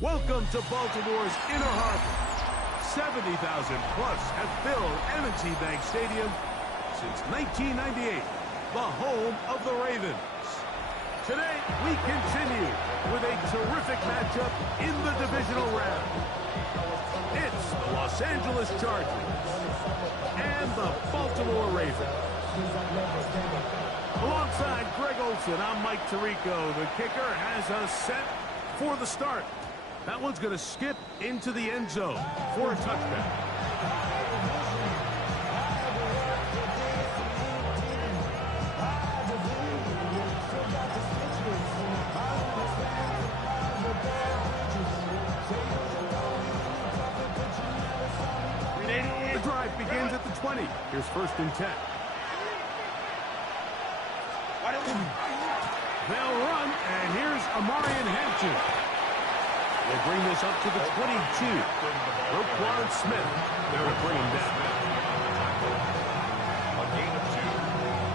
Welcome to Baltimore's Inner Harbor. 70,000 plus have filled M&T Bank Stadium since 1998, the home of the Ravens. Today, we continue with a terrific matchup in the divisional round. It's the Los Angeles Chargers and the Baltimore Ravens. Alongside Greg Olsen, I'm Mike Tirico. The kicker has us set for the start. That one's going to skip into the end zone for a touchdown. The drive begins at the 20. Here's 1st and 10. They'll run, and here's Amarian Hampton. They bring this up to the 22. Roquan Smith there to bring him down. A gain of 2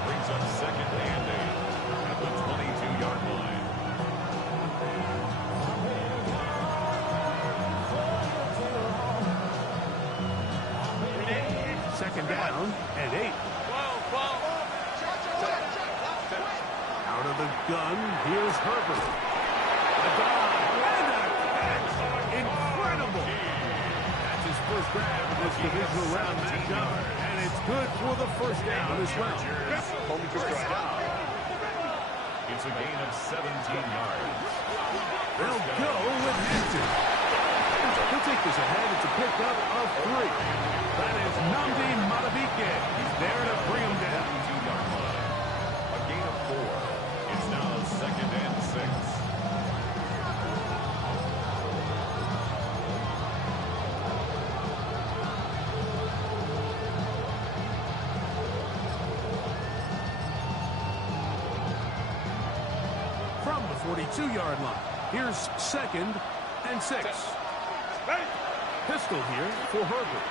brings up 2nd and 8 at the 22-yard line. 2nd down and 8. Out of the gun, here's Herbert. A dive and a catch. Incredible. That's his first grab in this divisional round matchup, and it's good for the 1st down as well. It's a gain of 17 yards. They'll go with Hampton. He'll take this ahead. It's a pickup of 3. That is Nnamdi Madubuike. He's there to bring him down. 2-yard line. A gain of 4. It's now 2nd and 6. From the 42-yard line, here's 2nd and 6. Pistol here for Herbert.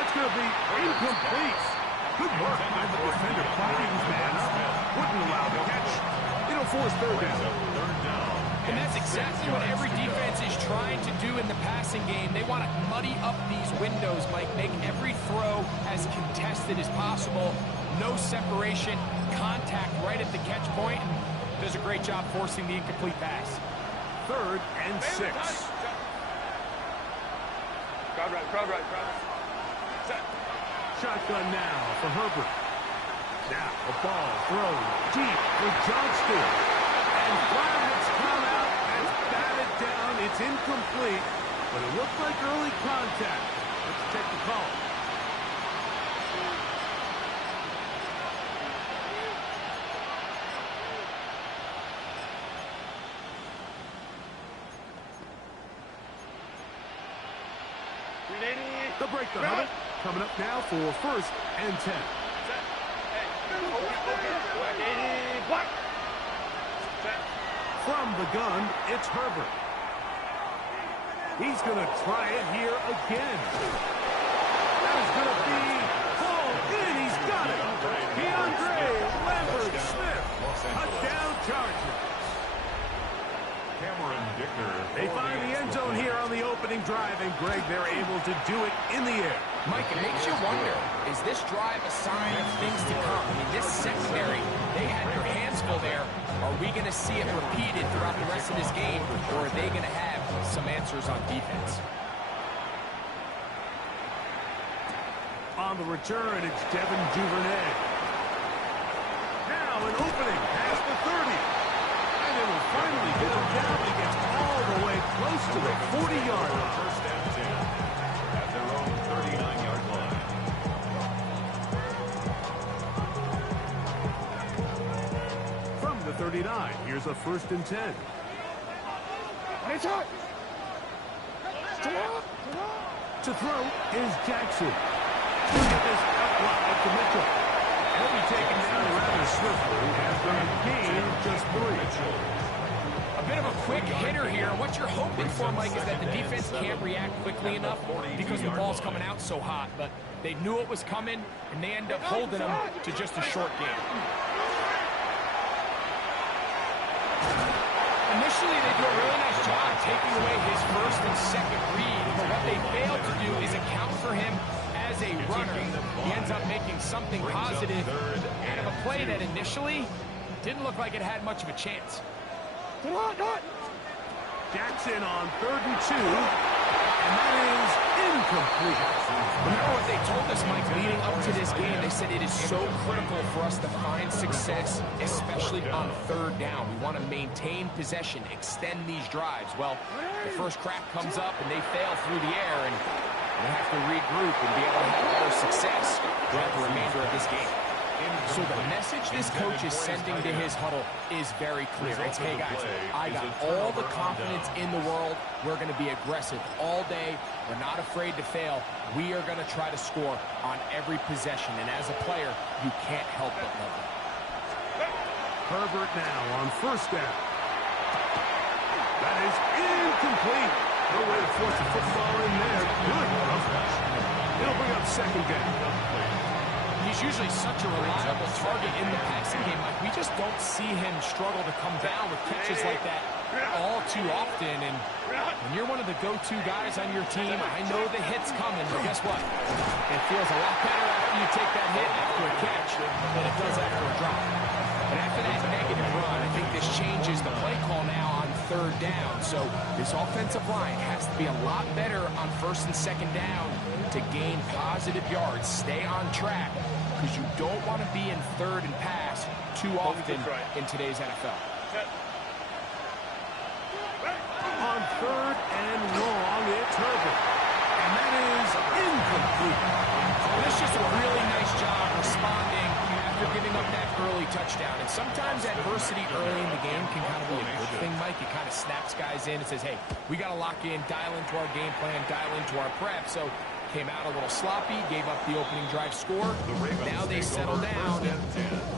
That's going to be incomplete. Good work by the defender fighting his man up. Wouldn't allow the catch. It'll force 3rd down. And that's exactly what every defense is trying to do in the passing game. They want to muddy up these windows, Mike. Make every throw as contested as possible. No separation, contact right at the catch point, and does a great job forcing the incomplete pass. 3rd and 6. Crowd right. Set. Shotgun now for Herbert. Now the ball thrown deep for Johnston. And flags come out and batted down. It's incomplete, but it looked like early contact. Let's check the call. The break the huddle. Coming up now for 1st and 10. From the gun, it's Herbert. He's going to try it here again. That is going to be hauled in. He's got it. DeAndre Lambert-Smith. A down Charger. Cameron Dicker. They find the end zone here on the opening drive, and Greg, they're able to do it in the air. Mike, it makes you wonder, is this drive a sign of things to come? I mean, this secondary, they had their hands full there. Are we going to see it repeated throughout the rest of this game, or are they going to have some answers on defense? On the return, it's Devin Duvernay. Now an opening past the 30. And it will finally get him down. He gets all the way close to the 40-yard line. 1st and 10 at their own 39-yard line. From the 39, here's a 1st and 10. To throw is Jackson. Look at this outlaw to Mitchell. He'll be taken down rather swiftly after a gain of just 3. A bit of a quick hitter here. What you're hoping for, Mike, is that the defense can't react quickly enough because the ball's coming out so hot. But they knew it was coming, and they end up holding them to just a short game. Initially, they do a really nice job taking away his first and second read, but what they fail to do is account for him as a runner. He ends up making something positive out of a play that initially didn't look like it had much of a chance. Jackson on 3rd and 2, and that is incomplete. Remember what they told us, Mike, leading up to this game? They said it is so critical for us to find success, especially on 3rd down. We want to maintain possession, extend these drives. Well, the first crack comes up, and they fail through the air, and they have to regroup and be able to have better success throughout the remainder of this game. So the message this coach is sending to his huddle is very clear. It's, hey guys, I got all the confidence in the world. We're going to be aggressive all day. We're not afraid to fail. We are going to try to score on every possession. And as a player, you can't help but love it. Herbert now on 1st down. That is incomplete. No way to force the football in there. Good coverage. It'll bring up 2nd down. He's usually such a reliable target in the passing game. Like, we just don't see him struggle to come down with catches like that all too often. And when you're one of the go-to guys on your team, I know the hit's coming, but guess what? It feels a lot better after you take that hit after a catch than it does after a drop. But after that negative run, I think this changes the play call now on 3rd down. So this offensive line has to be a lot better on 1st and 2nd down to gain positive yards, stay on track, because you don't want to be in 3rd and pass too often in today's NFL. On 3rd and long, it's Herbert. And that is incomplete. This is just a really nice job responding after giving up that early touchdown. And sometimes adversity early in the game can kind of be a good thing, Mike. It kind of snaps guys in and says, hey, we got to lock in, dial into our game plan, dial into our prep. So came out a little sloppy, gave up the opening drive score. Now they settle down, and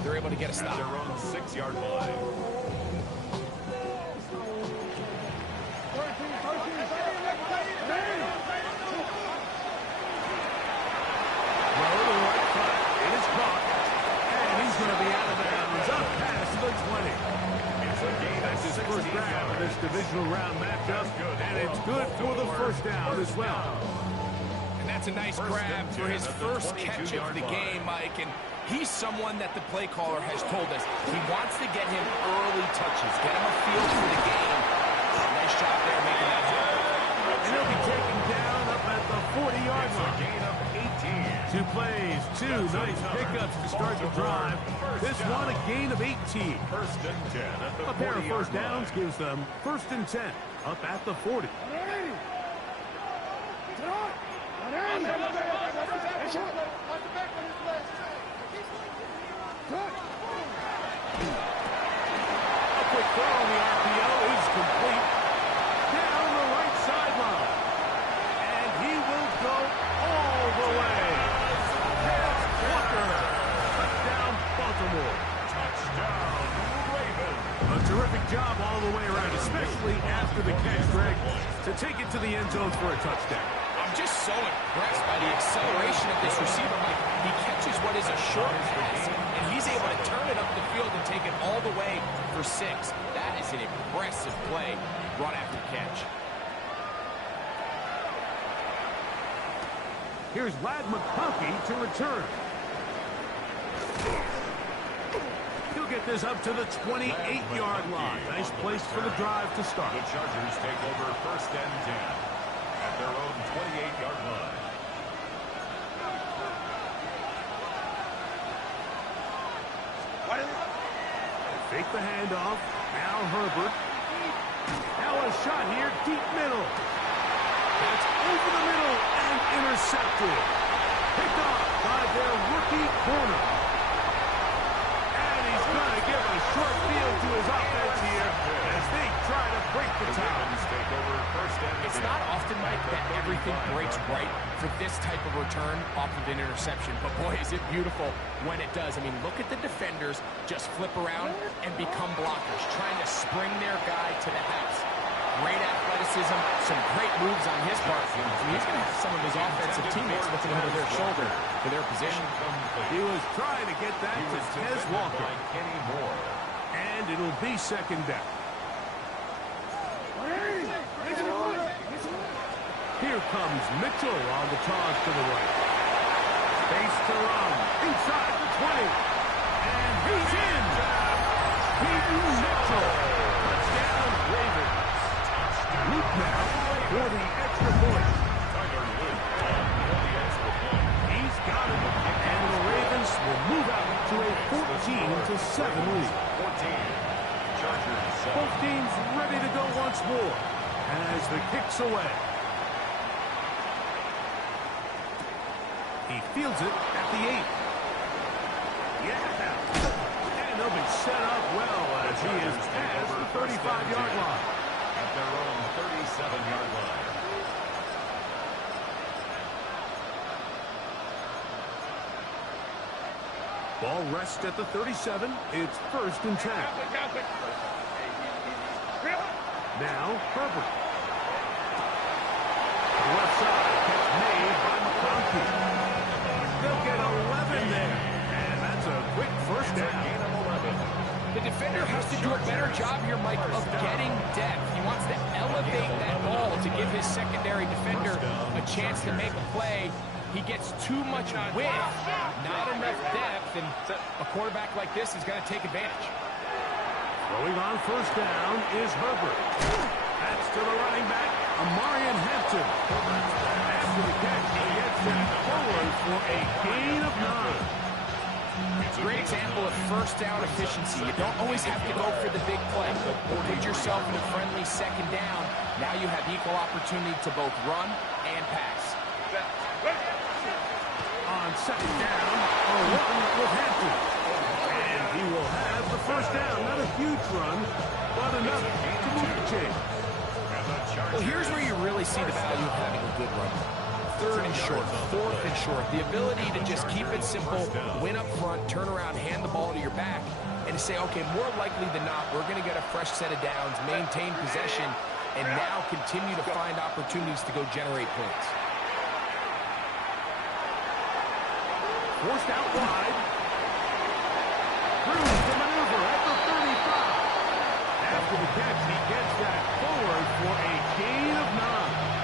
they're able to get a stop. Their own 6-yard line. This divisional round matchup, and it's good for the 1st down as well. And that's a nice grab for his first catch of the game, Mike. And he's someone that the play caller has told us he wants to get him early touches, get him a feel for the game. Nice job there making that happen. And he'll be taken down up at the 40-yard line. Gain of 18. 2 plays, 2 nice pickups to start the drive. This one a gain of 18. 1st and 10 at the 40-yard line. A pair of 1st downs gives them 1st and 10 up at the 40. A quick throw on the RPO is complete. Down the right sideline. And he will go all the way. That's Walker. Touchdown, Baltimore. Touchdown, Ravens. A terrific job all the way around, especially after the catch, Greg, to take it to the end zone for a touchdown. I'm just so impressed by the acceleration of this receiver, Mike. He catches what is a short pass, and he's able to turn it up the field and take it all the way for 6. That is an impressive play brought after catch. Here's Ladd McConkey to return. He'll get this up to the 28-yard line. Nice place for the drive to start. The Chargers take over 1st and 10 at their own 28-yard line. Fake the handoff. Now Herbert. Now a shot here, deep middle. That's over the middle and intercepted. Picked off by their rookie corner. And he's going to give a short field to his offense here as they try to break the tie. It's not often, Mike, that everything breaks right for this type of return off of an interception. But boy, is it beautiful when it does. I mean, look at the defenders just flip around and become blockers, trying to spring their guy to the house. Great athleticism, some great moves on his part. I mean, he's going to have some of his offensive teammates looking over their shoulder for their position. He was trying to get that to Tez Walker. And it'll be 2nd down. Here comes Mitchell on the toss to the right. Space to run inside the 20. And he's in. Peyton Mitchell. Touchdown, Ravens. Luke now for the extra point. He's got it. And the Ravens will move out to a 14-7 lead. 14. Chargers. Both teams ready to go once more as the kick's away. He fields it at the 8. Yeah. And they'll be set up well as he is past the 35-yard line. At their own 37-yard line. Ball rests at the 37. It's 1st and 10. Now Herbert. Left side catch made by McConkey. They'll get 11 there. And that's a quick first down. Gain of 11. The defender has to do a better job here, Mike, of getting depth. He wants to elevate that ball to give his secondary defender a chance to make a play. He gets too much width, not enough depth, and a quarterback like this is going to take advantage. Throwing on first down is Herbert. That's to the running back, Amarian Hampton. After the catch, he gets that forward for a gain of 9. Great example of first down efficiency. You don't always have to go for the big play. Put yourself in a friendly second down. Now you have equal opportunity to both run and pass. On second down, a run with Hampton. And he will have the first down. Not a huge run, but enough to move the chain. Well, here's where you really see the value of having a good run. 3rd and short, 4th and short. The ability to just keep it simple, win up front, turn around, hand the ball to your back, and to say, okay, more likely than not, we're going to get a fresh set of downs, maintain possession, and now continue to find opportunities to go generate points. Forced out wide. Room to maneuver at the 35. After the catch, he gets that forward for a gain of 9.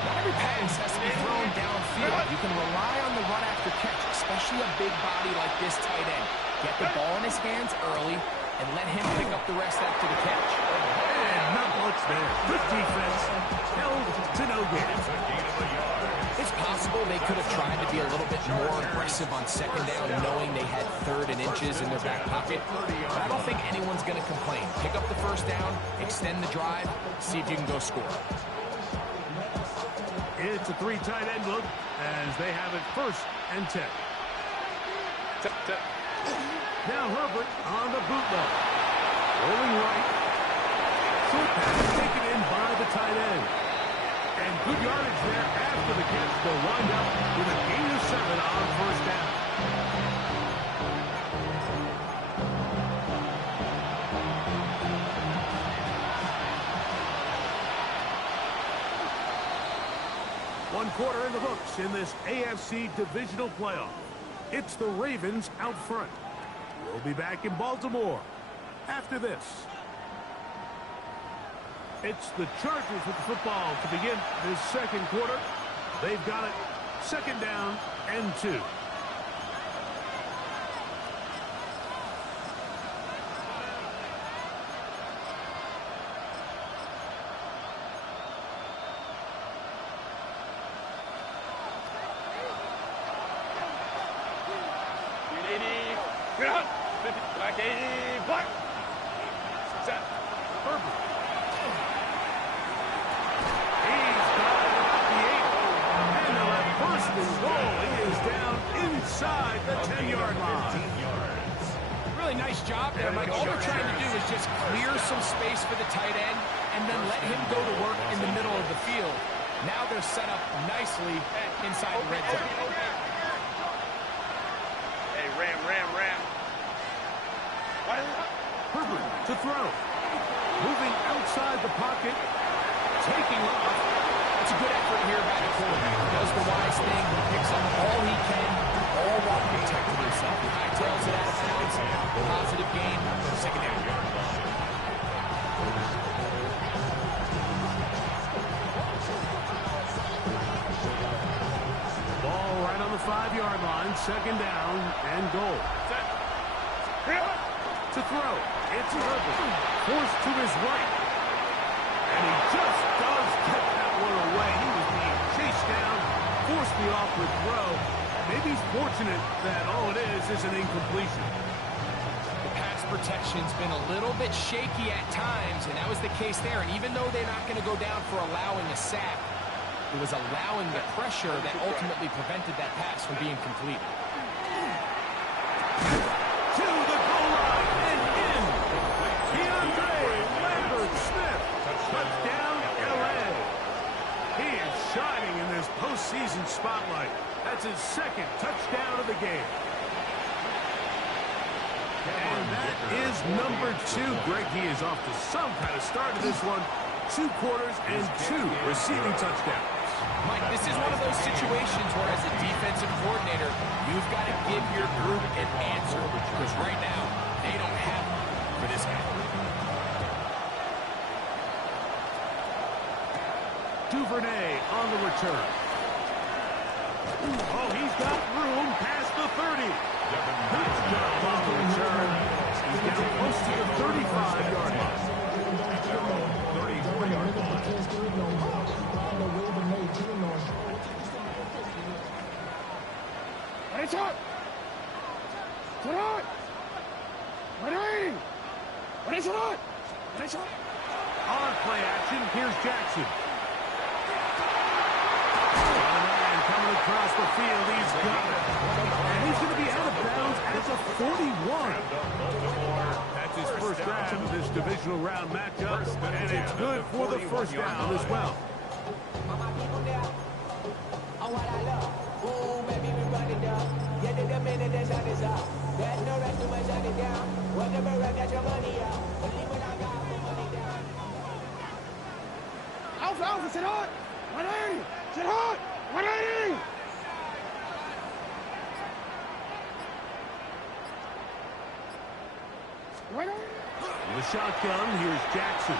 Not every pass has to be thrown downfield. You can rely on the run after catch, especially a big body like this tight end. Get the ball in his hands early and let him pick up the rest after the catch. And not much there. Good defense. Held to no gain. It's possible they could have tried to be a little bit more aggressive on second down, knowing they had 3rd and inches in their back pocket. But I don't think anyone's going to complain. Pick up the first down, extend the drive, see if you can go score. It's a 3 tight end look as they have it 1st and 10. Now Herbert on the bootleg. Rolling right. Short pass taken in by the tight end. And good yardage there after the catch. They'll wind up with a gain of 7 on first down. One quarter in the books in this AFC divisional playoff. It's the Ravens out front. We'll be back in Baltimore after this. It's the Chargers with the football to begin this second quarter. They've got it 2nd down and 2. Black. Set. Herbert. He's got it about the 8. And they'll have 1st and goal. He is down inside the 10-yard line. Really nice job there, Mike. All they're trying to do is just clear some space for the tight end and then let him go to work in the middle of the field. Now they're set up nicely inside the red zone. Hey, Ram. Herbert to throw. Moving outside the pocket. Taking off. It's a good effort here by the quarterback. He does the wise thing. He picks up all he can, all while protecting himself. He hightails it out of bounds. Positive gain. 2nd down. On second down and goal. Set. To throw. It's Herbert. Forced to his right. And he just does get that one away. He was being chased down, forced the awkward throw. Maybe he's fortunate that all it is an incompletion. The pass protection's been a little bit shaky at times, and that was the case there. And even though they're not going to go down for allowing a sack, it was allowing the pressure that ultimately prevented that pass from being complete. To the goal line and in. DeAndre Lambert-Smith. Touchdown, LA. He is shining in this postseason spotlight. That's his second touchdown of the game. And that is number 2. Greg, he is off to some kind of start to this one. 2 quarters and 2 receiving touchdowns. Mike, this is one of those situations where as a defensive coordinator, you've got to give your group an answer, because right now, they don't have one for this guy. Duvernay on the return. Oh, he's got room past the 30. Nice job on the return. He's down close to the 35-yard line. 34-yard line. It's hot. It's hot. It's hot. It's hot. On play action, here's Jackson. Coming across the field, he's got it. And he's going to be out of bounds at the 41. That's his first down of this divisional round matchup, and it's good for the first down as well. Alpha, sit hot. 180. Sit hot. 180. The shotgun, here's Jackson. A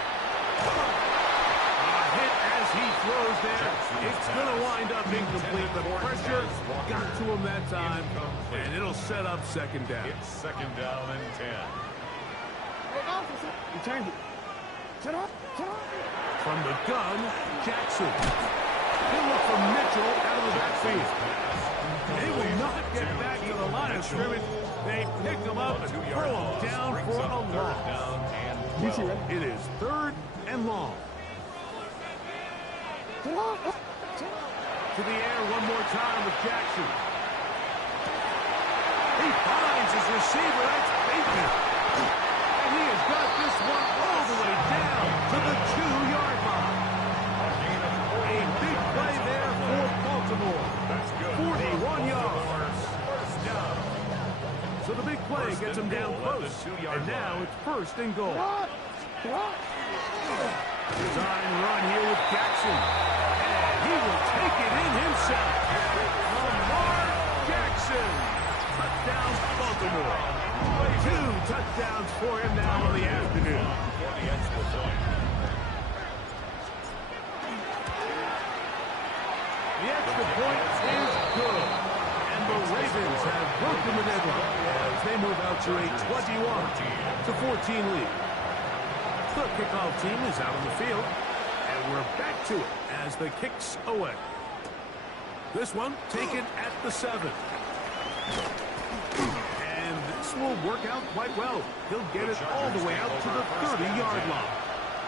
hit as he throws there. It's going to wind up incomplete. The pressure got to him that time, and it'll set up second down. It's second down and 10. You turned it. Sit hot. From the gun, Jackson. He'll look for Mitchell out of the backfield. They will not get back to the line of scrimmage. They pick him up and throw him down for a loss. It is 3rd and long. To the air one more time with Jackson. He finds his receiver. That's Bateman. And he has got this one all the way down to the 2-yard line. A big play there for Baltimore. 41 yards. So the big play gets him down close. And now it's 1st and goal. Design run here with Jackson. And he will take it in himself. Lamar Jackson. Touchdown, Baltimore. 2 touchdowns for him now in the afternoon. The extra point is good. And the Ravens have broken the deadline as they move out to a 21-14 lead. The kickoff team is out on the field, and we're back to it as the kick's away. This one taken at the 7. And this will work out quite well. He'll get it all the way out to the 30-yard line.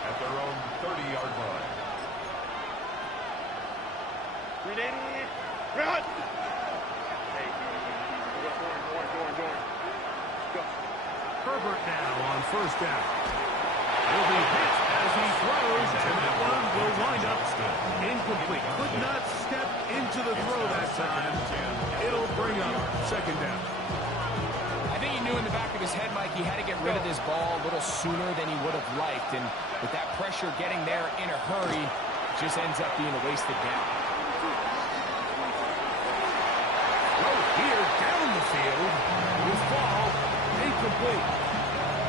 At their own 30-yard line. Run. Herbert now on 1st down. Will be hit as he throws, and that one will wind up incomplete. Could not step into the throw that time. It'll bring up 2nd down. I think he knew in the back of his head, Mike, he had to get rid of this ball a little sooner than he would have liked. And with that pressure getting there in a hurry, it just ends up being a wasted down. Here down the field. His ball incomplete.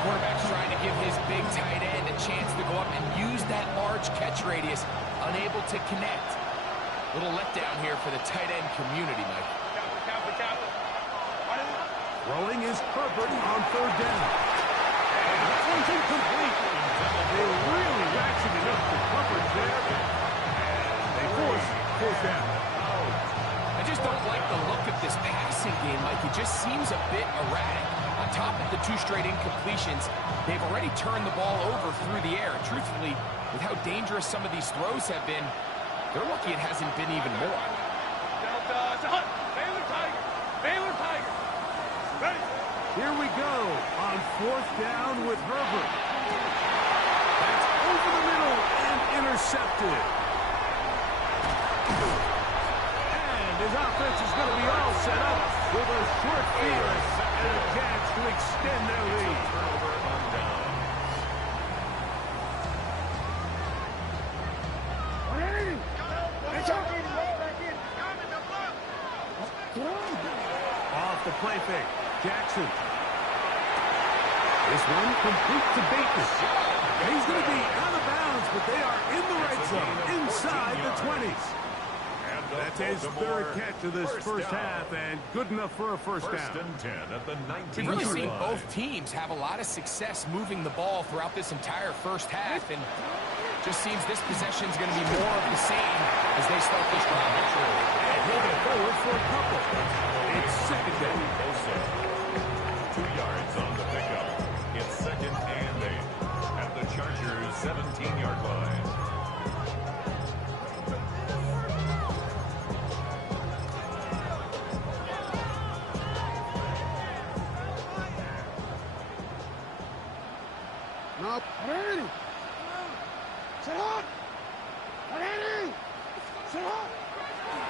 Quarterback's trying to give his big tight end a chance to go up and use that large catch radius. Unable to connect. Little letdown here for the tight end community, Mike. Kappa. Throwing is Herbert on third down. And that one's incomplete. They really ratcheted up the coverage there. And they force fourth down. I just don't like the look of this passing game, Mike. It just seems a bit erratic. On top of the 2 straight incompletions, they've already turned the ball over through the air. Truthfully, with how dangerous some of these throws have been, they're lucky it hasn't been even more. Baylor Tiger. Ready. Here we go on fourth down with Herbert. That's over the middle and intercepted. And his offense is going to be all set up with a short field and a chance to extend their lead. Off the play fake. Jackson. This one complete to Bateman. He's going to be out of bounds, but they are in the red zone, inside the 20s. That's his third catch of this first half, and good enough for a first down. First and 10 at the 19. We've really seen both teams have a lot of success moving the ball throughout this entire first half, and just seems this possession is going to be more of the same as they start this drive. And he'll go forward for a couple. It's second down. 2 yards on the pickup. It's second and 8 at the Chargers' 17-yard line. Nope. Ready. Sit hot. Ready. Sit hot.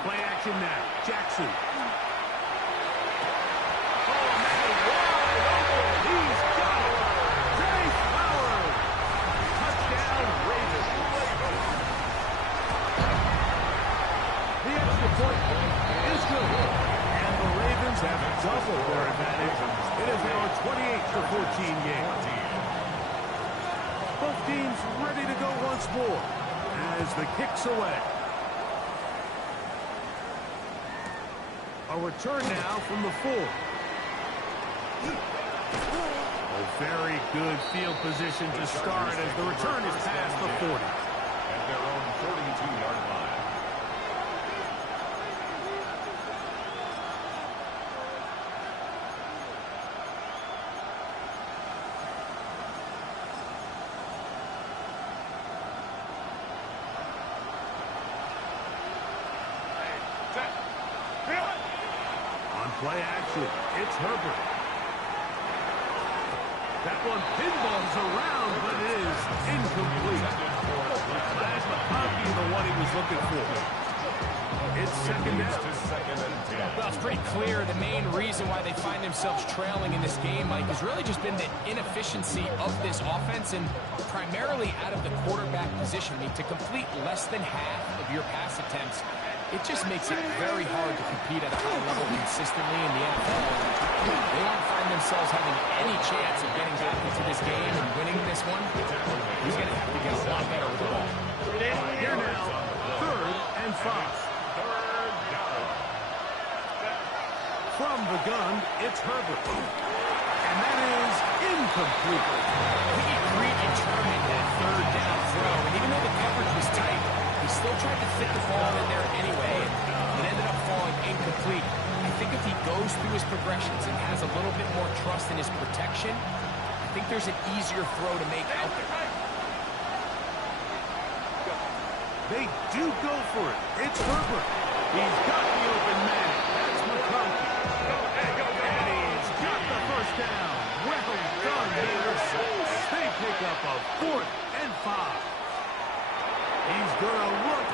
Play action now. Jackson. He's got it. Trey Flowers. Touchdown, Ravens. The extra point is good. And the Ravens have doubled their advantage. It is now a 28-14 game. Both teams ready to go once more as the kick's away. A return now from the 4. A very good field position to start as the return is past the 40. At their own 42-yard line. On play action, it's Herbert. That one pinballs around, but it is incomplete. Last McConkey, the one he was looking for. It's second down. Well, it's pretty clear the main reason why they find themselves trailing in this game, Mike, has really just been the inefficiency of this offense and primarily out of the quarterback position. I mean, to complete less than half of your pass attempts, it just makes it very hard to compete at a high level consistently in the NFL. They won't find themselves having any chance of getting back into this game and winning this one. He's going to have to get a lot better with the ball. Here now, third and 5. From the gun, it's Herbert. And that is incomplete. I think he predetermined that third down throw, and even though the coverage was tight, he still tried to fit the ball in there anyway, and it ended up falling incomplete. I think if he goes through his progressions and has a little bit more trust in his protection, I think there's an easier throw to make out there. They do go for it. It's Herbert. He's got the open man. That's McConkey. And he's got the first down. Well done there. They pick up a 4th and 5. He's going to look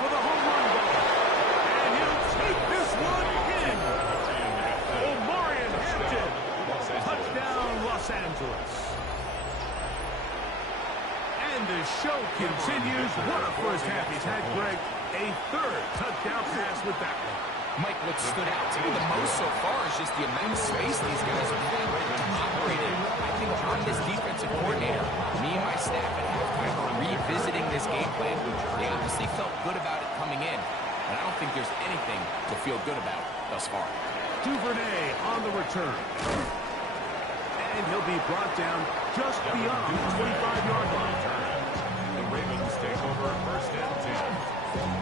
for the home run ball. And he'll take this one in. Omarion Hampton. Touchdown, Los Angeles. And the show continues. What a first half he's had, Greg. A third touchdown pass with that one. Mike, what stood out to me the most so far is just the amount of space these guys are playing to operate in. I think I'm this defensive coordinator. Me and my staff at halftime are revisiting this game plan. They obviously felt good about it coming in, but I don't think there's anything to feel good about thus far. Duvernay on the return. And he'll be brought down just beyond the 25-yard line. The Ravens take over first and 10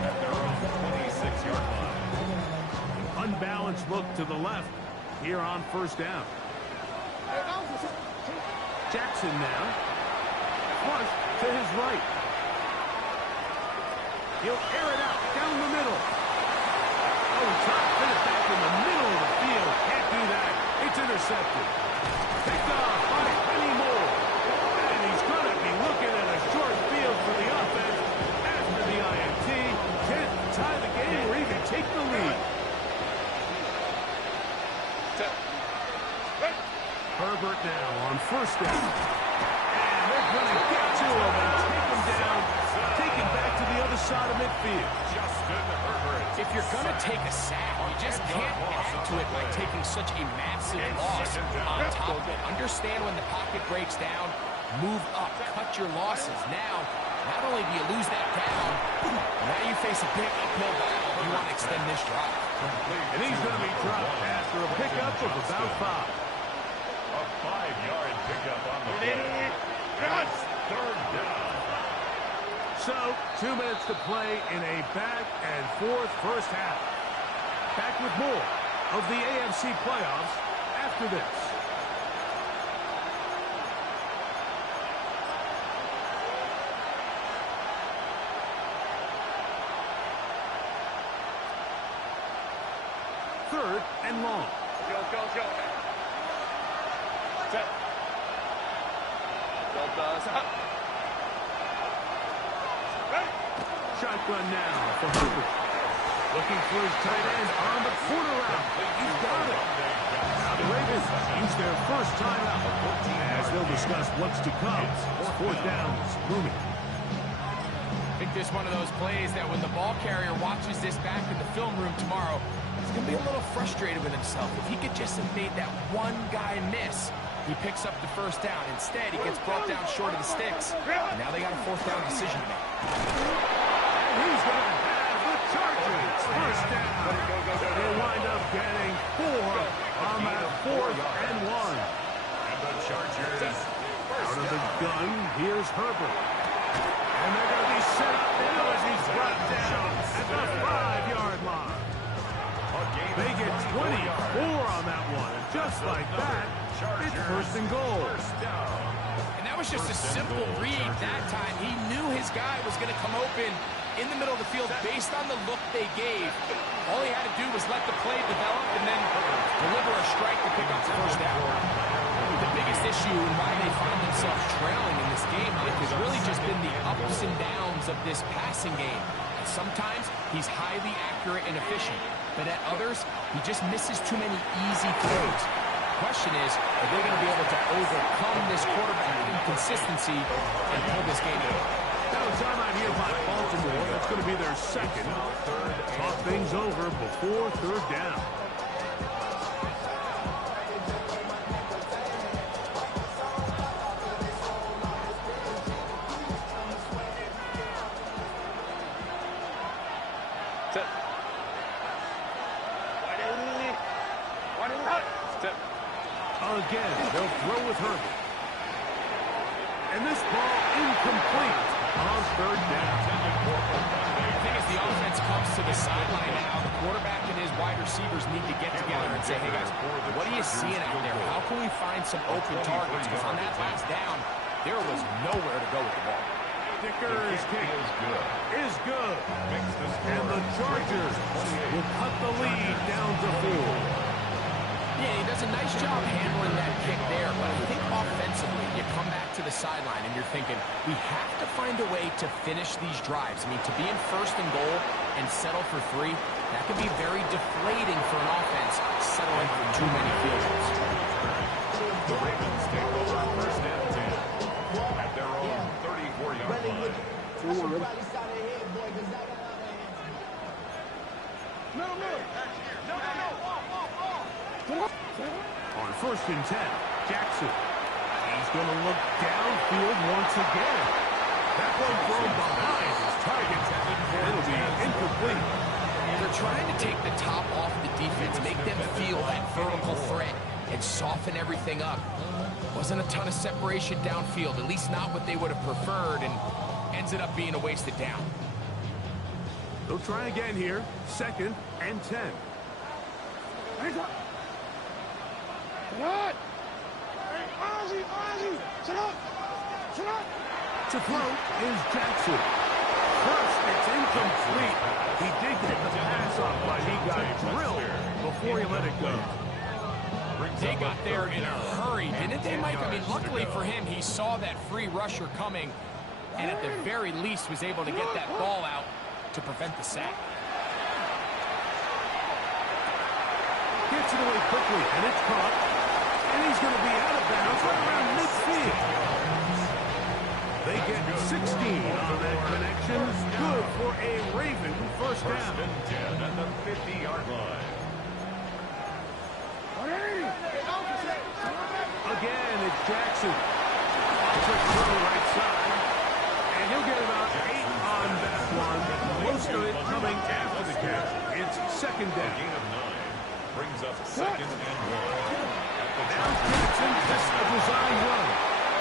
at their own 26-yard line. Unbalanced look to the left here on first down. Jackson now. Flush to his right. He'll air it out down the middle. Oh, trying to fit it back in the middle of the field. Can't do that. It's intercepted. Picked off by Kenny Moore. And he's going to be looking at a short field for the offense after the INT. Can't tie the game or even take the lead. Herbert now on first down. And they're going to get to him and take him down. Take him back to the other side of midfield. Justin Herbert. If you're going to take a sack, you just can't add to it by taking such a massive loss on top of it. Understand when the pocket breaks down, move up, cut your losses. Now, not only do you lose that down, now you face a big uphill battle if you want to extend this drive. And he's going to be dropped after a pickup of about 5. A 5-yard pickup on the play. That's third down. So, 2 minutes to play in a back-and-forth first half. Back with more of the AFC playoffs after this. Third and long. Go. Set. Shotgun now for Herbert. Looking for his tight end on the corner route. He's got it. Now the Ravens use their first timeout. As they'll discuss what's to come. Fourth down is looming. I think this is one of those plays that when the ball carrier watches this back in the film room tomorrow, he's going to be a little frustrated with himself. If he could just have made that one guy miss, he picks up the first down. Instead, he gets brought down short of the sticks. And now they got a fourth down decision to make. And he's going to have the Chargers first down. They wind up getting 4 on that 4th and 1. And the Chargers Out of the gun, here's Herbert. And they're going to be set up now as he's brought down at the 5-yard line. They get 24 on that one. And just like that, it's first and goal. And that was just a simple read that time. He knew his guy was going to come open in the middle of the field based on the look they gave. All he had to do was let the play develop and then deliver a strike to pick up the first down. The biggest issue and why they find themselves trailing in this game, Mike, has really just been the ups and downs of this passing game. And sometimes he's highly accurate and efficient, but at others, he just misses too many easy throws. The question is, are they going to be able to overcome this quarterback inconsistency and pull this game in? Now time out here by Baltimore. That's going to be their second. Talk things over before third down. Again, they'll throw with Herbert. And this ball incomplete on third down. I think as the offense comes to the sideline now, the quarterback and his wide receivers need to get together and say, hey guys, what are you seeing out there? How can we find some open targets? Because on that last down, there was nowhere to go with the ball. Dicker's kick is good. And the Chargers will cut the lead down to 4. Yeah, he does a nice job handling that kick there, but I think offensively, you come back to the sideline and you're thinking, we have to find a way to finish these drives. I mean, to be in first and goal and settle for 3, that can be very deflating for an offense settling for too many field goals. The Ravens take over first and 10 at their own 34-yard line. On first and 10, Jackson. He's going to look downfield once again. That one thrown behind his target. It'll be incomplete. They're trying to take the top off the defense, make them feel that vertical threat, and soften everything up. Wasn't a ton of separation downfield, at least not what they would have preferred, and ended up being a wasted down. They'll try again here. 2nd and 10. Hands up. Sit up. Hey, Ozzie. Sit up. Sit up. To throw is Jackson. First, it's incomplete. He did get the pass off, but he got drilled before he let it go. They got there in a hurry, didn't they, Mike? I mean, luckily for him, he saw that free rusher coming, and at the very least was able to get that ball out to prevent the sack. Gets it away quickly, and it's caught. And he's going to be out of bounds right around midfield. They get 16 on that connection. Good for a Raven first down. 1st and 10 at the 50-yard line. Again, it's Jackson. Quick throw right side. And he'll get about 8 on that one. Most of it coming after the catch. It's 2nd A down. gain of 9 brings up 2nd and 1. Now Jackson, just a design run.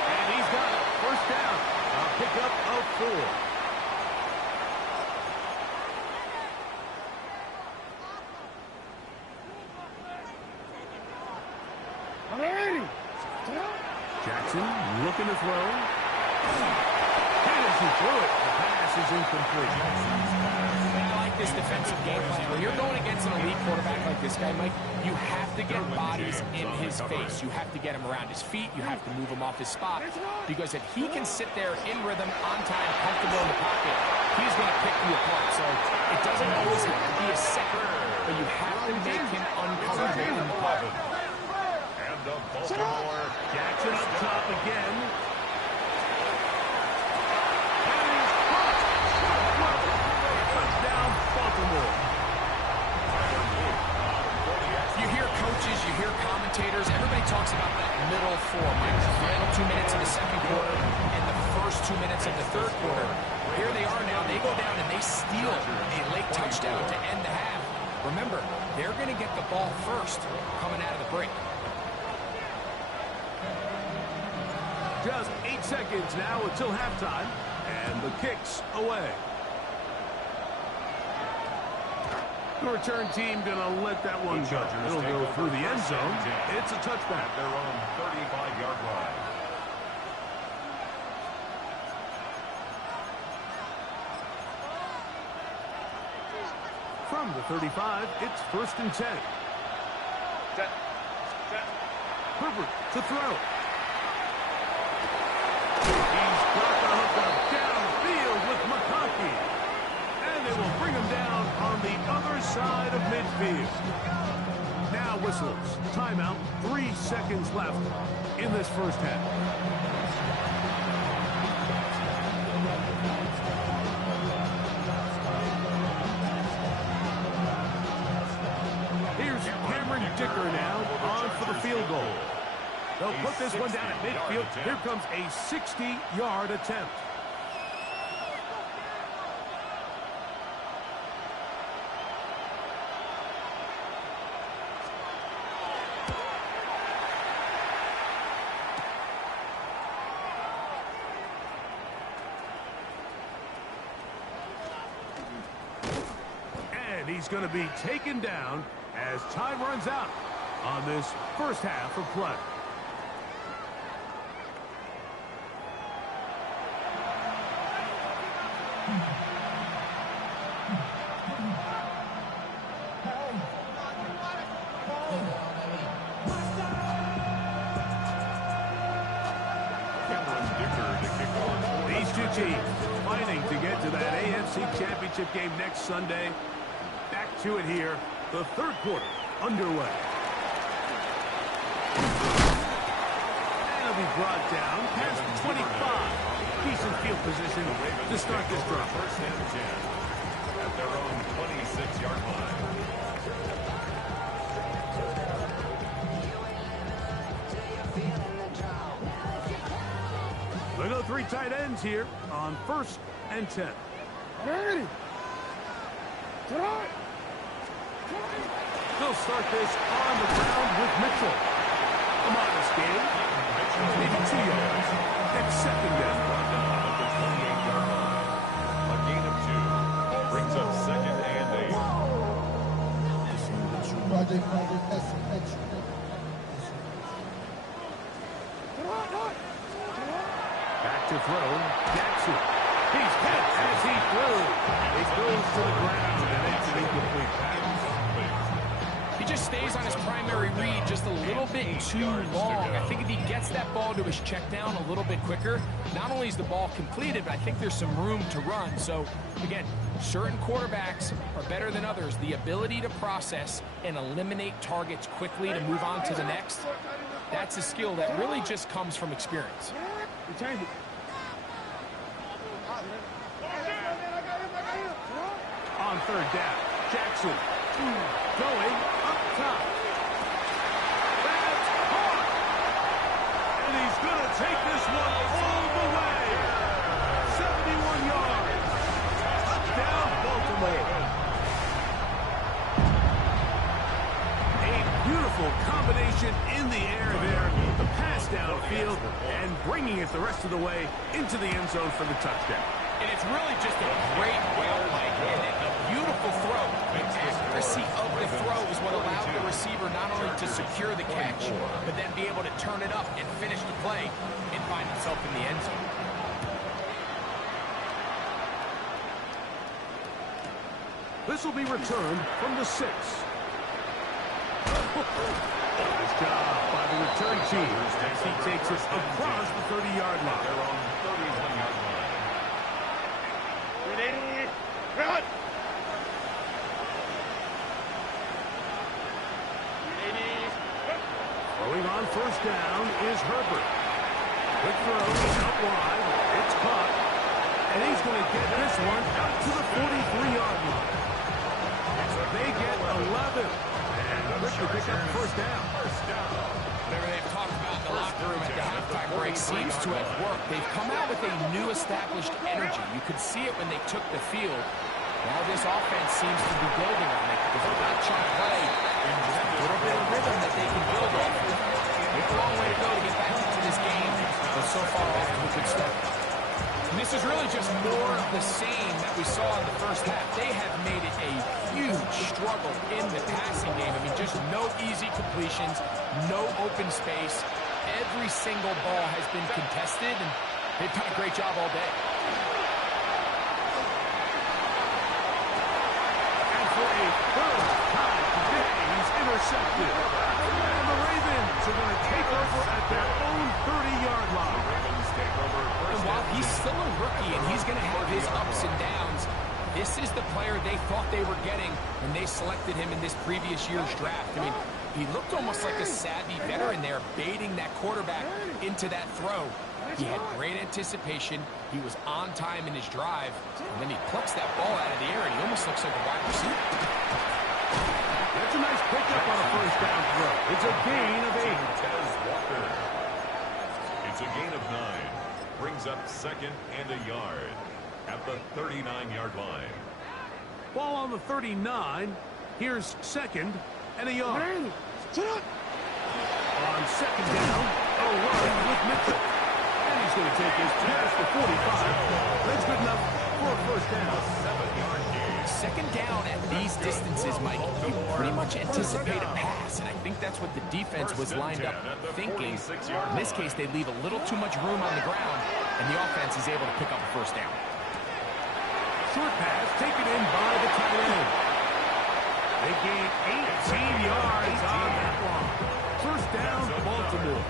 And he's got it. First down. A pickup of 4. Jackson looking to throw. As he threw it, the pass is incomplete. I like this defensive game plan. When you're going against an elite quarterback like this guy, Mike, you have to get bodies in his face. You have to get him around his feet. You have to move him off his spot. Because if he can sit there in rhythm, on time, comfortable in the pocket, he's going to pick you apart. So it doesn't always have to be a second, but you have to make him uncomfortable in the pocket. And the Baltimore Jackson up top again. Touchdown, Baltimore. You hear coaches, you hear commentators, everybody talks about that middle 4, Mike. The final 2 minutes of the 2nd quarter and the first 2 minutes of the 3rd quarter. Here they are now. They go down and they steal a late touchdown to end the half. Remember, they're going to get the ball first coming out of the break. Just 8 seconds now until halftime, and the kick's away. The return team gonna let that one go. It'll go through the end zone. It's a touchback. at their own 35-yard line. From the 35, it's 1st and 10. Herbert to throw. He's got the hookup downfield with McConkey. And they will bring him down on the other side of midfield. Now whistles. Timeout. 3 seconds left in this first half. Dicker now on for the field goal. They'll put this one down at midfield. Here comes a 60-yard attempt. And he's going to be taken down as time runs out on this first half of play. These two teams fighting to get to that AFC Championship game next Sunday. Back to it here. The third quarter underway. And it'll be brought down past 25. Decent field position to start this drive. 1st and 10 at their own 26-yard line. They go 3 tight ends here on 1st and 10. Ready. Sit on. They'll start this on the ground with Mitchell. A modest gain. Maybe 2 yards. It's second down. At the 28-yard line. A gain of 2 brings up second and 8. Back to throw. Jackson. He's hit as he threw. It goes to the ground, and it's an incomplete pass. He just stays on his primary read just a little bit too long. I think if he gets that ball to his check down a little bit quicker, not only is the ball completed, but I think there's some room to run. So, again, certain quarterbacks are better than others. The ability to process and eliminate targets quickly to move on to the next, that's a skill that really just comes from experience. On third down, Jackson going up top. That's caught. And he's going to take this one all the way. 71 yards. Touchdown, Baltimore. A beautiful combination in the air there. The pass downfield and bringing it the rest of the way into the end zone for the touchdown. And it's really just a great rail, Mike, and a beautiful throw. The accuracy of the throw is what allowed the receiver not only to secure the catch, but then be able to turn it up and finish the play and find himself in the end zone. This will be returned from the 6. Nice job by the return team as he takes it across the 30-yard line. They're on the 31-yard line. Run! Throwing on first down is Herbert. Quick throw, up wide, it's caught, and he's going to get this one out to the 43-yard line. They get 11, and quick to pick up the first down. Whatever they've talked about in the locker room at the halftime break seems to have worked. They've come out with a new established energy. You could see it when they took the field. Now this offense seems to be building on it because they've got chunk play and just a little bit of rhythm that they can build off of. We have a long way to go to get back into this game, but so far off to a good start. And this is really just more of the same that we saw in the first half. They have made it a huge struggle in the passing game. I mean, just no easy completions, no open space. Every single ball has been contested, and they've done a great job all day. And for a third time today, he's intercepted. And the Ravens are going to take over at their own 30-yard line. And while he's still a rookie and he's going to have his ups and downs, this is the player they thought they were getting when they selected him in this previous year's draft. I mean, he looked almost like a savvy veteran there, baiting that quarterback into that throw. He had great anticipation. He was on time in his drive, and then he plucks that ball out of the air, and he almost looks like a wide receiver. That's a nice pickup on a first down throw. It's a gain of 8. It's a gain of 9. Brings up second and a yard at the 39-yard line. Ball on the 39. Here's second and a yard. On second down, a run with Mitchell. And he's going to take his pass to 45. That's good enough for a first down. 7-yard gain. Second down at these distances, Mike, you pretty much anticipate a pass, and I think that's what the defense was lined up thinking. In this case, they leave a little too much room on the ground, and the offense is able to pick up a first down. Short pass taken in by the tight end. They gain 18 yards on that one. First down, Baltimore.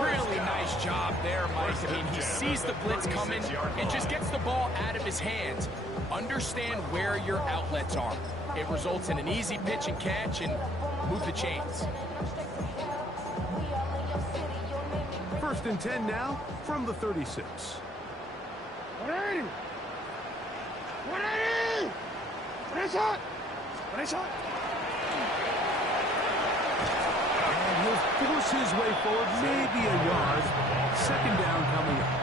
Really nice job there, Mike. I mean, he sees the blitz coming and just gets the ball out of his hands. Understand where your outlets are. It results in an easy pitch and catch and move the chains. First and 10 now from the 36. 180! 180! Nice shot! Nice shot! And he'll force his way forward, maybe a yard. Second down coming up.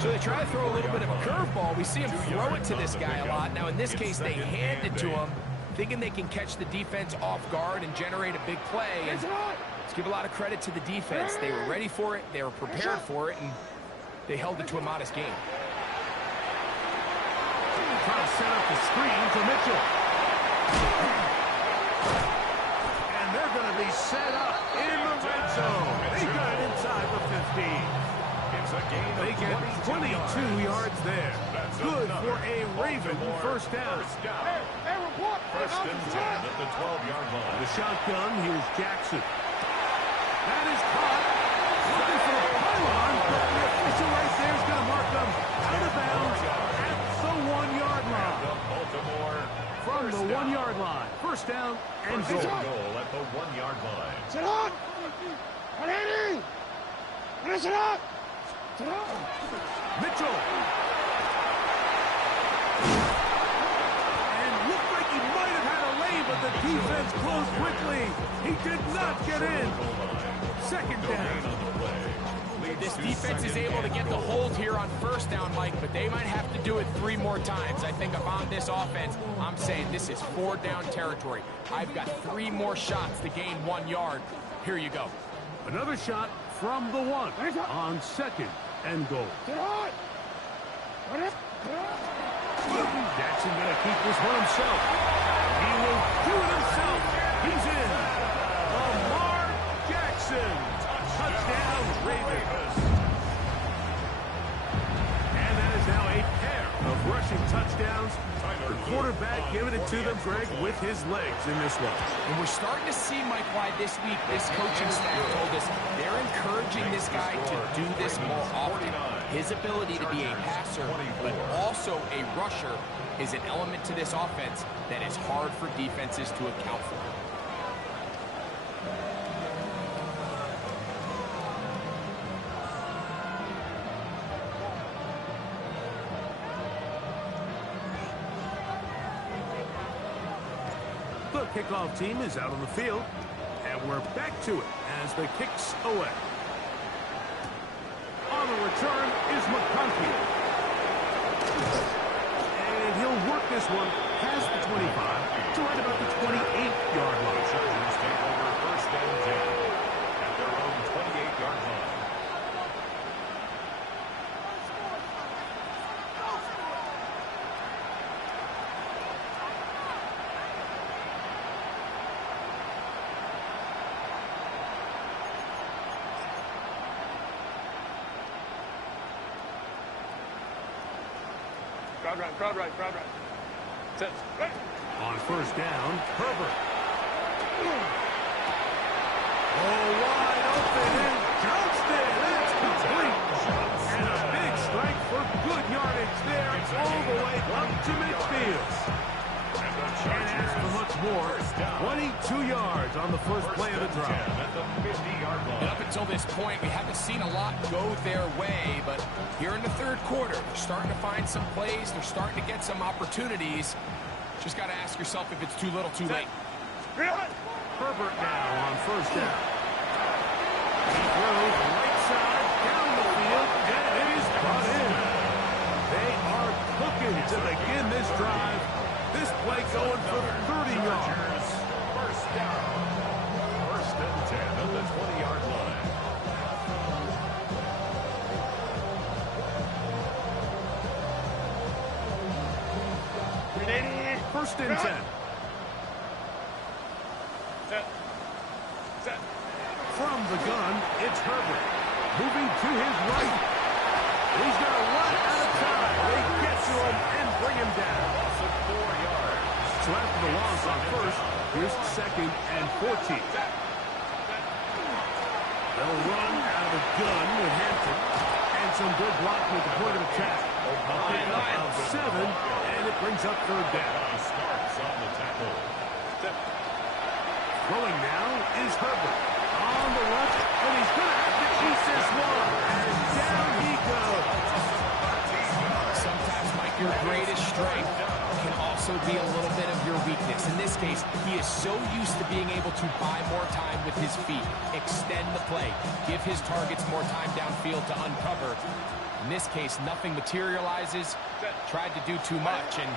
So they try to throw a little bit of a curveball. We see him throw it to this guy a lot. Now, in this case, they hand it to him, thinking they can catch the defense off guard and generate a big play. And let's give a lot of credit to the defense. They were ready for it, they were prepared for it, and they held it to a modest game. Trying to set up the screen for Mitchell. And they're going to be set up in the red zone. They got it inside for 15. They get 22 yards there. Good for a Raven first down. First and 10 at the 12-yard line. The shotgun, here's Jackson. That is caught. Looking for a pylon, but the official right there is going to mark them out of bounds at the 1-yard line. From the 1-yard line. First down and goal. Goal at the 1-yard line. Sit on! 180! Finish it up! Mitchell. And looked like he might have had a lane, but the defense closed quickly. He did not get in. Second down. This defense is able to get the hold here on first down, Mike, but they might have to do it 3 more times. I think if I'm this offense, I'm saying this is 4-down territory. I've got 3 more shots to gain 1 yard. Here you go. Another shot from the 1 on second and goal. Jackson going to keep this one himself. He will do it himself. He's in. Lamar Jackson. Touchdown, Ravens. And that is now a pair of rushing touchdowns. The quarterback giving it to them, Greg, with his legs in this one. And we're starting to see, Mike, why this week this coaching staff told us they're encouraging this guy to do this more often. His ability to be a passer, but also a rusher, is an element to this offense that is hard for defenses to account for. The kickoff team is out on the field, and we're back to it as the kicks away. On the return is McConkey. And he'll work this one past the 25 to right about the 28-yard line. Chargers take over first and 10 at their own 28-yard line. Crowd right. Set. Right. On first down, Herbert. Oh, wide open is Johnston. That's complete. And a big strike for good yardage there all the way up to midfield. And as for much more, 22 yards on the first play of the drive. At the 50-yard line. And up until this point, we haven't seen a lot go their way, but here in the third quarter, they're starting to find some plays. They're starting to get some opportunities. Just got to ask yourself if it's too little, too late. Herbert now on first down. He throws right side down the field, and it is brought in. They are cooking to begin this drive. This play going for 30 yards. First down. First and 10 at the 20-yard line. First and 10. Set. From the gun, it's Herbert. Moving to his right. He's going to run out of time. They get to him and bring him down. 4 yards. So after the loss on first, here's second and 14. They'll run out of the gun with Hampton. And some good blocking at the point of attack. A pickup of 7, and it brings up third down. Starks on the tackle. Throwing now is Herbert. On the rush, and he's going to have to eat this one. And down he goes. Sometimes, Mike, your greatest strength can also be a little bit of your weakness. In this case, he is so used to being able to buy more time with his feet, extend the play, give his targets more time downfield to uncover. In this case, nothing materializes, tried to do too much, and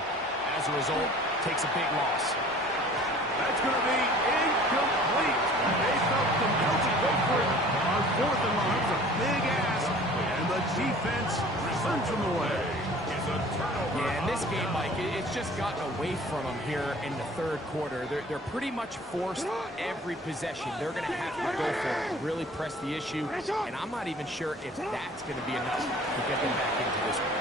as a result, takes a big loss. That's going to be incomplete. They felt compelled to go for it on 4th and long. It's a big ask, and the defense turns them away. Yeah, in this game, Mike, it's just gotten away from them here in the 3rd quarter. They're pretty much forced every possession. They're going to have to go for it, really press the issue, and I'm not even sure if that's going to be enough to get them back into this one.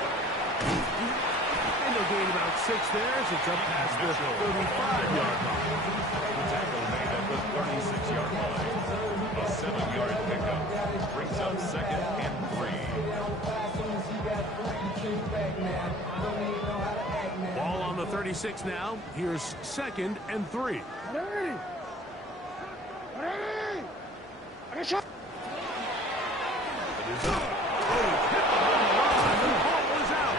And they'll gain about 6 there as it's up past the 35-yard line. The tackle made at the 36-yard line. A 7-yard pickup brings up 2nd and 3. Ball on the 36 now. Here's 2nd and 3. Ready! Ready! Ready, shot! It is up. Oh, hit the line, and the ball was out.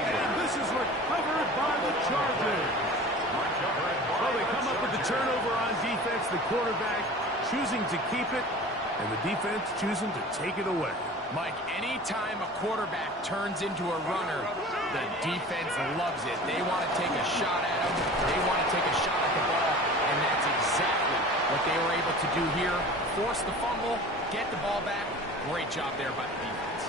And this is recovered by the Chargers. Well, they come up with the turnover on defense. The quarterback choosing to keep it, and the defense choosing to take it away. Mike, anytime a quarterback turns into a runner, the defense loves it. They want to take a shot at him. They want to take a shot at the ball, and that's exactly what they were able to do here. Force the fumble, get the ball back. Great job there by the defense.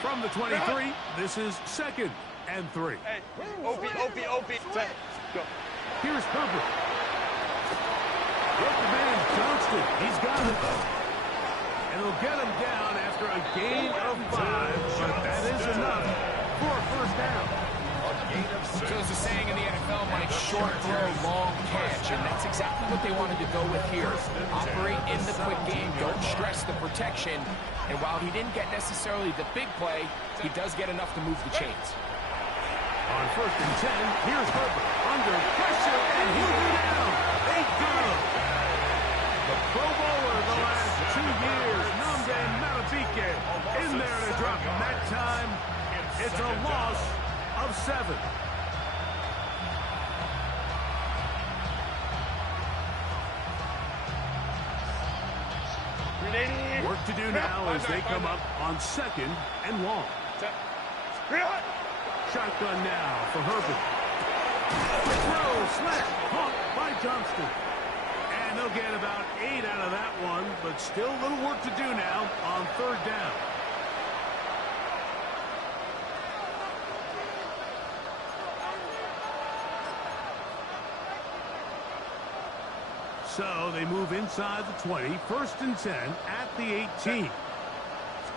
From the 23, this is 2nd and 3. Hey, OP. Set. Go. Here's Herbert. Look, the man Johnston. He's got it. And he'll get him down after a gain of 5, but that is enough for a 1st down. So there's a saying in the NFL, Mike, short throw, long catch, and that's exactly what they wanted to go with here. Operate in the quick game, don't stress the protection, and while he didn't get necessarily the big play, he does get enough to move the chains. On 1st and 10, here's Herbert under pressure, and he'll go down. They got him. The Pro Bowler the last 2 years, Nnamdi Madubuike, in there to drop him. That time, it's a loss of 7. Work to do now as they come up on 2nd and long. Shotgun now for Herbert. Throw, slant, caught by Johnston. And they'll get about 8 out of that one, but still a little work to do now on 3rd down. So they move inside the 20, 1st and 10 at the 18.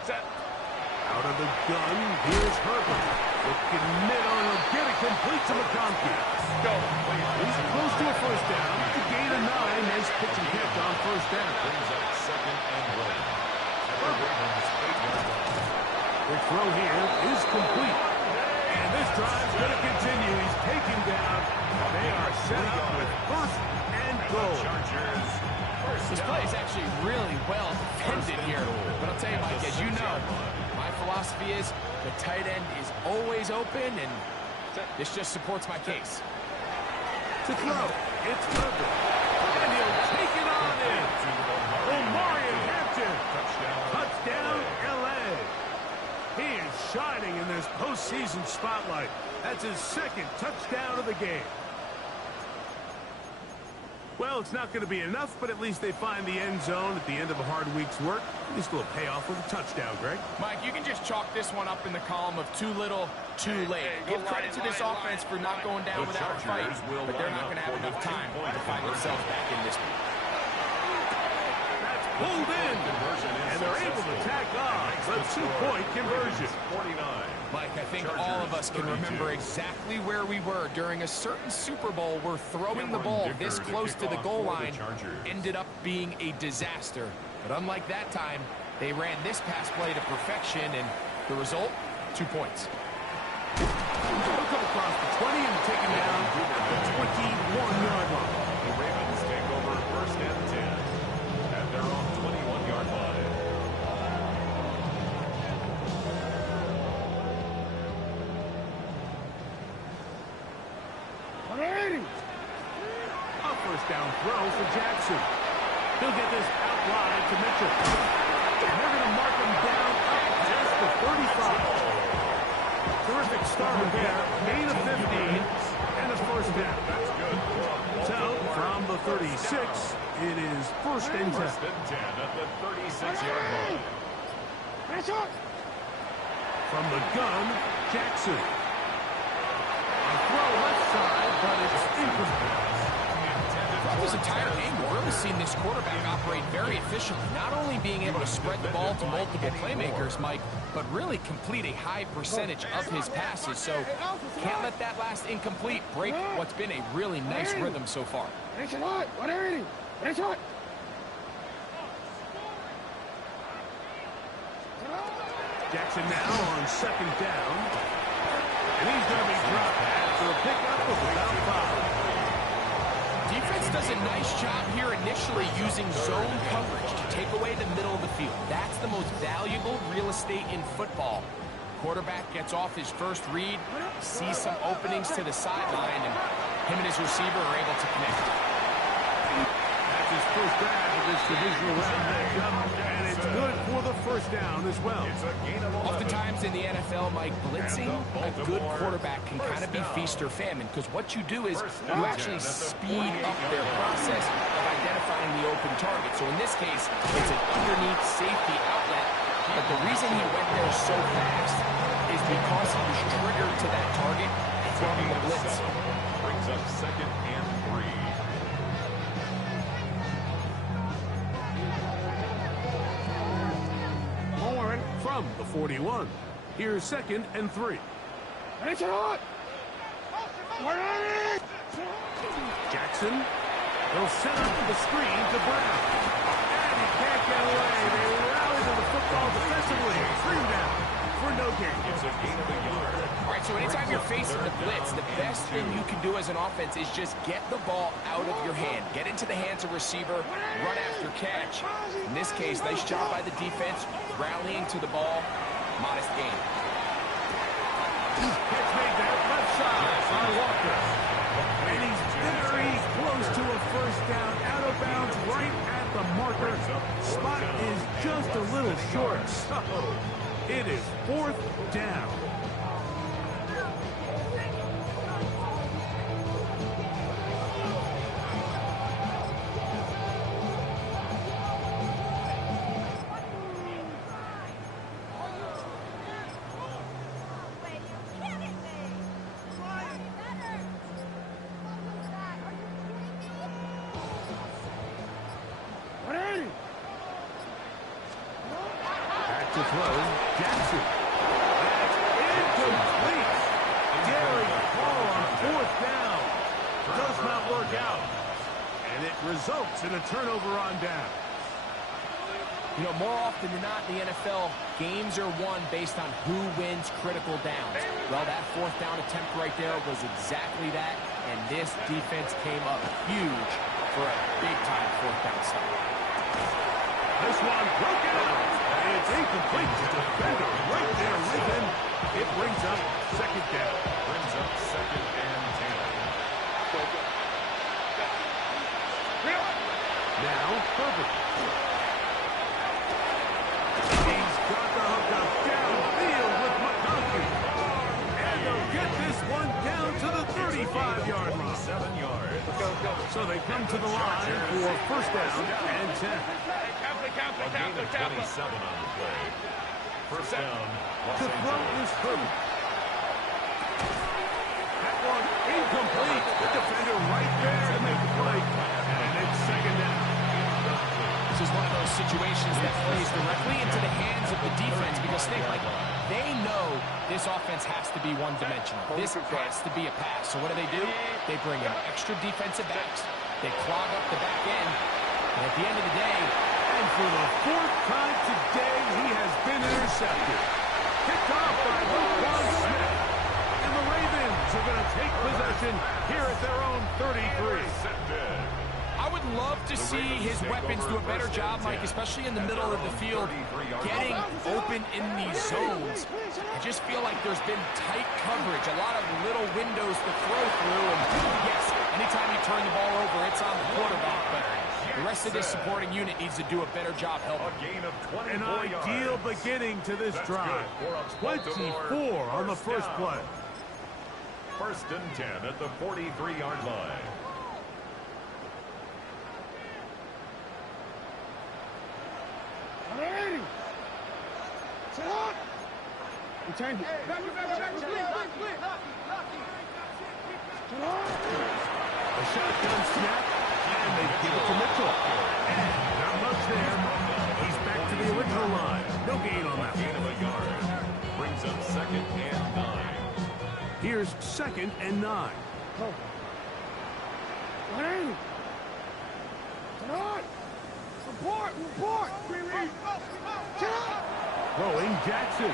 Set. Out of the gun, here's Herbert. Looking middle, and he'll get it complete to McConkey. Go. He's close to a 1st down. The gain of 9. Nice pitch and catch on 1st down. Brings up 2nd and 1. At the Ravens' 8-yard line. The throw here is complete. And this drive's going to continue. He's taken down. They are set up with 1st and goal. Chargers. This play is actually really well defended here. But I'll tell you, Mike, as you know, my philosophy is the tight end is always open, and this just supports my case. To throw, it's Herbert. And he'll take it on in. Omarion Hampton. Touchdown, L.A. He is shining in this postseason spotlight. That's his 2nd touchdown of the game. Well, it's not going to be enough, but at least they find the end zone at the end of a hard week's work. At least a little payoff with a touchdown, Greg. Mike, you can just chalk this one up in the column of too little, too late. Give credit to this offense for not going down without a fight, but they're not going to have enough time to find themselves back in this one. That's pulled in, and they're able to tack on the 2-point conversion. 49. Mike, I think all of us can remember exactly where we were during a certain Super Bowl where throwing the ball this close to the goal line ended up being a disaster. But unlike that time, they ran this pass play to perfection, and the result, 2 points. They'll come across the 20 and take him down at the 21-yard line. The Ravens take over 1st and 10 at their own 21-yard line. Ready! 180. A first down throw for Jackson. He'll get this out wide to Mitchell. And they're going to mark him down up past the 35. Terrific start there. Gain of 15 and a first down. That's good. So from the 36, it is first and 10. First and 10 at the 36-yard line. Finish up. From the gun, Jackson. A throw left side, but it's incomplete. Throughout this entire game, we've really seen this quarterback operate very efficiently, not only being able to spread the ball to multiple playmakers, Mike, but really complete a high percentage of his passes. So can't let that last incomplete break what's been a really nice rhythm so far. Finish it hot. 180. Finish hot. Jackson now on second down. And he's going to be dropped after a pickup of about 5. Defense does a nice job here initially using zone coverage to take away the middle of the field. That's the most valuable real estate in football. Quarterback gets off his first read, sees some openings to the sideline, and him and his receiver are able to connect. That's his first drive of this divisional round matchup, and it's good for the first down as well. It's a gain of 11. Oftentimes in the NFL, Mike, blitzing a good quarterback can kind of be feast or famine, because what you do is you actually speed up their process of identifying the open target. So in this case, it's an underneath safety outlet, but the reason he went there so fast is because he was triggered to that target from the blitz. Brings up second and 3. From the 41. Here's second and 3. Finish it hot. 180. Jackson. He'll set up the screen to Brown. And he can't get away. They rally to the football defensively. 3 down for no gain. It's a gain of a yard. All right, so anytime you're facing the blitz, the best thing you can do as an offense is just get the ball out of your hand. Get into the hands of receiver, run after catch. In this case, nice job by the defense, rallying to the ball. Modest gain. Catch made there, left side by Walker. And he's very close to a first down, out of bounds, right at the marker. Spot is just a little short. So it is fourth down. To throw, Jackson. That's incomplete. Derek Hall on fourth down. Does not work out. And it results in a turnover on down. You know, more often than not in the NFL, games are won based on who wins critical downs. Well, that fourth down attempt right there was exactly that, and this defense came up huge for a big-time fourth down stop. This one broken out. It's incomplete. Defender right there with him. It brings up second down. Brings up second and 10. Now, Herbert. He's got the hook up downfield with McConkey. And they'll get this one down to the 35-yard line. 7 yards. So they come to the line for first down and 10. A gain of 27 on the play. First down, Los The throw Angeles. is Herbert. That one incomplete. The defender right there to make the play. And it's second down. This is one of those situations that plays directly into the hands of the defense because they know this offense has to be one-dimensional. This has to be a pass. So what do? They bring in extra defensive backs. They clog up the back end. And at the end of the day, And for the fourth time today, he has been intercepted. Picked off by Roquan Smith. And the Ravens are going to take possession here at their own 33. Intercepted. I would love to see his weapons do a better job, Mike, especially in the middle of the field, getting open in these zones. I just feel like there's been tight coverage, a lot of little windows to throw through, and yes, anytime you turn the ball over, it's on the quarterback, but the rest of this supporting unit needs to do a better job helping. An ideal beginning to this drive. 24 on the first play. First and 10 at the 43-yard line. Sit on. Return. A shotgun snap, and they give it to Mitchell. And not much there. He's back to the original line. No gain on that. Gain of a yard. Brings up second and 9. Here's second and 9. Report! Throwing Jackson.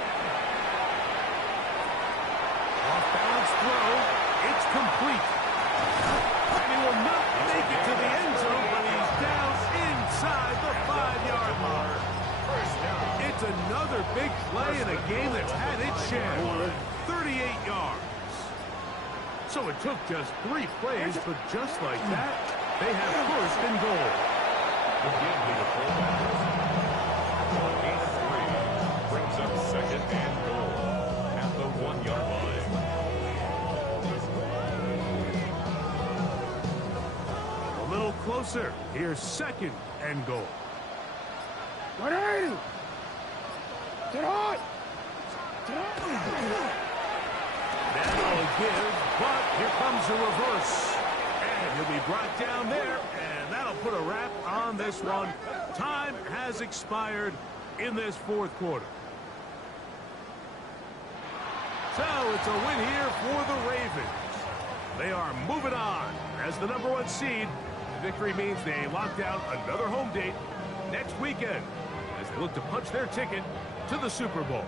Off-balance throw. It's complete. And he will not make it to the end zone, but he's down inside the 5-yard line. It's another big play in a game that's had its share. 38 yards. So it took just 3 plays, but just like that, they have first and goal. Again to the fullback. Gain of 3. Brings up second and goal at the 1-yard line. A little closer. Here's second and goal. 180. Get on. That'll give, but here comes the reverse. And he'll be brought down there, and that'll put a wrap on this one. Time has expired in this fourth quarter. So it's a win here for the Ravens. They are moving on as the #1 seed. The victory means they lock down another home date next weekend as they look to punch their ticket to the Super Bowl.